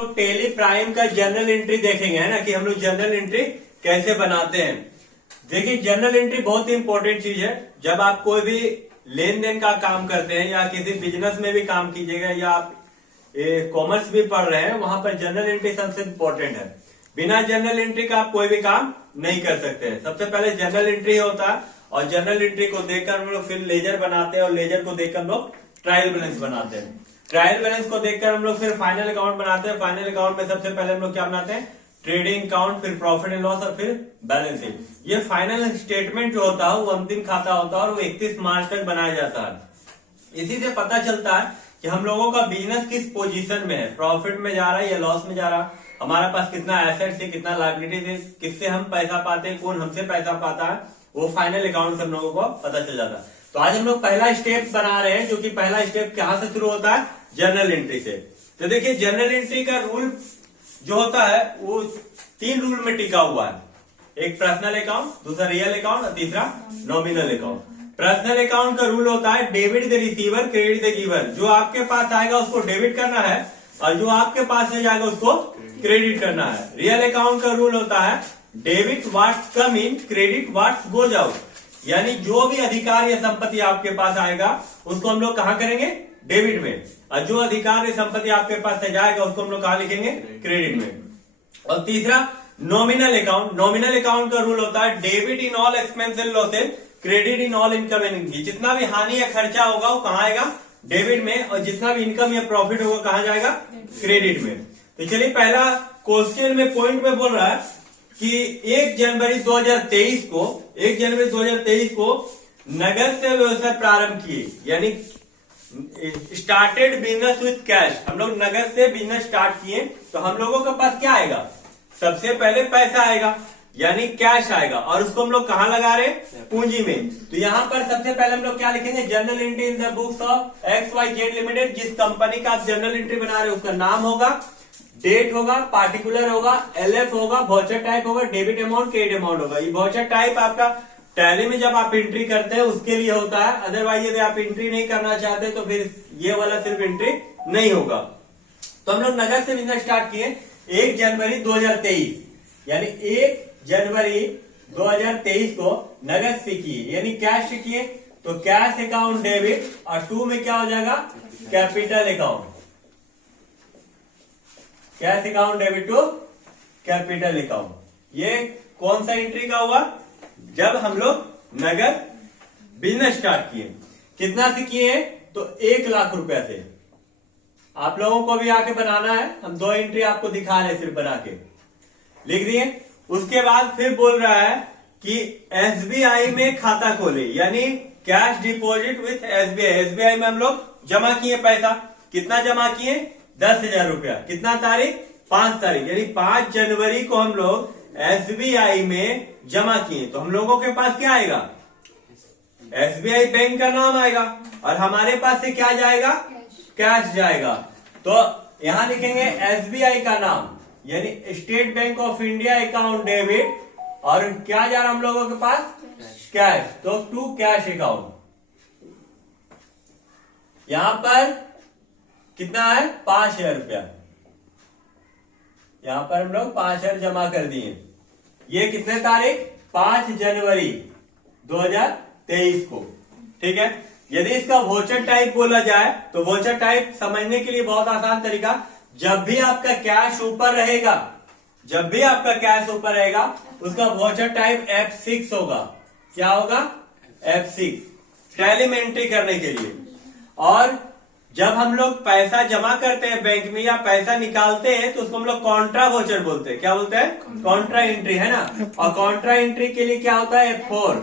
तो Tally Prime का journal entry देखेंगे, है ना, कि हम लोग जर्नल एंट्री कैसे बनाते हैं। देखिए, जर्नल एंट्री बहुत ही इंपॉर्टेंट चीज है। जब आप कोई भी लेन देन का काम करते हैं या किसी बिजनेस में भी काम कीजिएगा या आप कॉमर्स भी पढ़ रहे हैं, वहां पर जर्नल एंट्री सबसे इंपॉर्टेंट है। बिना जर्नल एंट्री का आप कोई भी काम नहीं कर सकते हैं। सबसे पहले जर्नल एंट्री होता है और जर्नल एंट्री को देखकर हम लोग फिर लेजर बनाते हैं और लेजर को देखकर हम लोग ट्रायल बैलेंस बनाते हैं। ट्रायल बैलेंस को देखकर हम लोग फिर फाइनल अकाउंट बनाते हैं। फाइनल अकाउंट में सबसे पहले हम लोग क्या बनाते हैं? ट्रेडिंग अकाउंट, फिर प्रॉफिट एंड लॉस और फिर बैलेंस शीट। ये फाइनल स्टेटमेंट जो होता है वो अंतिम खाता होता है और वो 31 मार्च तक बनाया जाता है। इसी से पता चलता है कि हम लोगों का बिजनेस किस पोजीशन में है, प्रॉफिट में जा रहा है या लॉस में जा रहा है, हमारे पास कितना एसेट्स है, कितना लायबिलिटीज है, किससे हम पैसा पाते हैं, कौन हमसे पैसा पाता है, वो फाइनल अकाउंट से हम लोगों को पता चल जाता है। तो आज हम लोग पहला स्टेप बना रहे हैं, जो कि पहला स्टेप कहां से शुरू होता है? जर्नल एंट्री से। तो देखिए, जर्नल एंट्री का रूल जो होता है वो 3 रूल में टिका हुआ है। एक पर्सनल अकाउंट, दूसरा रियल अकाउंट और तीसरा नॉमिनल अकाउंट। पर्सनल अकाउंट का रूल होता है debit the receiver, credit the giver. जो आपके पास आएगा उसको डेबिट करना है और जो आपके पास नहीं जाएगा उसको क्रेडिट करना है। रियल अकाउंट का रूल होता है डेबिट व्हाट्स कम इन, क्रेडिट व्हाट्स गोज आउट। यानी जो भी अधिकार या संपत्ति आपके पास आएगा उसको हम लोग कहां करेंगे? डेबिट में। और जो अधिकार या संपत्ति आपके पास से जाएगा उसको हम लोग कहां लिखेंगे? क्रेडिट में। और तीसरा नॉमिनल अकाउंट। नॉमिनल अकाउंट का रूल होता है debit in all expense and losses, credit in all income and income. जितना भी हानि या खर्चा होगा वो कहां आएगा? डेबिट में। और जितना भी इनकम या प्रॉफिट होगा कहां जाएगा? क्रेडिट में। तो चलिए, पहला क्वेश्चन में पॉइंट में बोल रहा है कि 1 जनवरी 2023 को नगद से व्यवसाय प्रारंभ किए, यानी स्टार्टेड बिजनेस विथ कैश। हम लोग नगद से बिजनेस स्टार्ट किए तो हम लोगों के पास क्या आएगा? सबसे पहले पैसा आएगा, यानी कैश आएगा, और उसको हम लोग कहां लगा रहे? पूंजी में। तो यहाँ पर सबसे पहले हम लोग क्या लिखेंगे? Journal entry in the books of XYZ limited. जिस कंपनी का आप जर्नल एंट्री बना रहे हो उसका नाम होगा, डेट होगा, पार्टिकुलर होगा, LF होगा, वाउचर टाइप होगा, डेबिट अमाउंट, क्रेडिट अमाउंट होगा। ये वाउचर टाइप आपका टैली में जब आप एंट्री करते हैं उसके लिए होता है। अदरवाइज यदि आप एंट्री नहीं करना चाहते तो फिर ये वाला सिर्फ एंट्री नहीं होगा। तो हम लोग नगद से बिजनेस स्टार्ट किए 1 जनवरी 2023, यानी 1 जनवरी 2023 को नगद से किए, यानी कैश से किए। तो कैश अकाउंट डेबिट और 2 में क्या हो जाएगा? Capital account. Cash account debit to capital account. ये कौन सा एंट्री का हुआ? जब हम लोग नगद बिजनेस स्टार्ट किए। कितना से किए? तो 1 लाख रुपया से। आप लोगों को भी आके बनाना है, हम 2 एंट्री आपको दिखा रहे सिर्फ बना के लिख दिए। उसके बाद फिर बोल रहा है कि SBI में खाता खोले, यानी cash deposit with SBI। SBI में हम लोग जमा किए पैसा। कितना जमा किए? 10,000 रुपया। कितना तारीख? 5 तारीख, यानी 5 जनवरी को हम लोग SBI में जमा किए। तो हम लोगों के पास क्या आएगा? SBI बैंक का नाम आएगा और हमारे पास से क्या जाएगा? कैश जाएगा। तो यहां लिखेंगे SBI का नाम, यानी state bank of India account debit, और क्या जा रहा हम लोगों के पास? कैश। तो टू कैश अकाउंट। यहां पर कितना है? 5,000 रुपया। यहां पर हम लोग 5,000 जमा कर दिए। ये कितने तारीख? 5 जनवरी 2023 को। ठीक है। यदि इसका वोचर टाइप बोला जाए तो वोचर टाइप समझने के लिए बहुत आसान तरीका, जब भी आपका कैश ऊपर रहेगा, उसका वोचर टाइप F6 होगा। क्या होगा? F6, टैली में एंट्री करने के लिए। और जब हम लोग पैसा जमा करते हैं बैंक में या पैसा निकालते हैं तो उसको हम लोग कॉन्ट्रा वोचर बोलते हैं। क्या बोलते हैं? कॉन्ट्रा एंट्री, है ना। और कॉन्ट्रा एंट्री के लिए क्या होता है? F4।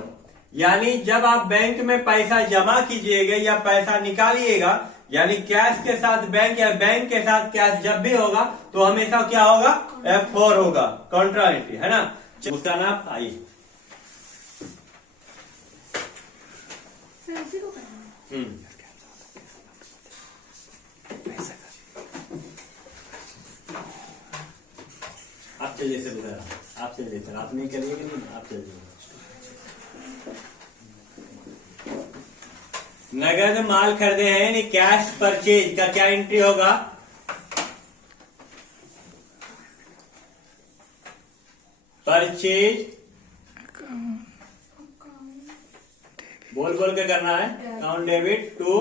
यानी जब आप बैंक में पैसा जमा कीजिएगा या पैसा निकालिएगा, यानी कैश के साथ बैंक या बैंक के साथ कैश जब भी होगा तो हमेशा क्या होगा? F4 होगा, कॉन्ट्रा एंट्री, है ना। उसका नाम आइए। आप चलिए सर, उधर आप चलिए सर, आप नहीं करिएगा, नहीं आप चलिए। नगद माल खरीदे हैं, यानी कैश परचेज का क्या एंट्री होगा? परचेज, बोल बोल के करना है, account debit to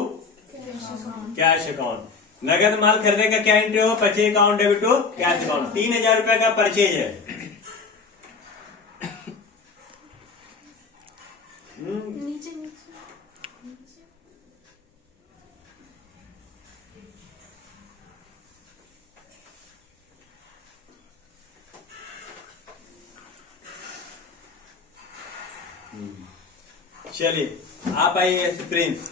cash account. नगद माल खरीदने का क्या एंट्री हो, purchase account debit to cash account. 3000 रुपए का परचेज है। नीचे नीचे चलिए आप आइए प्रिंस।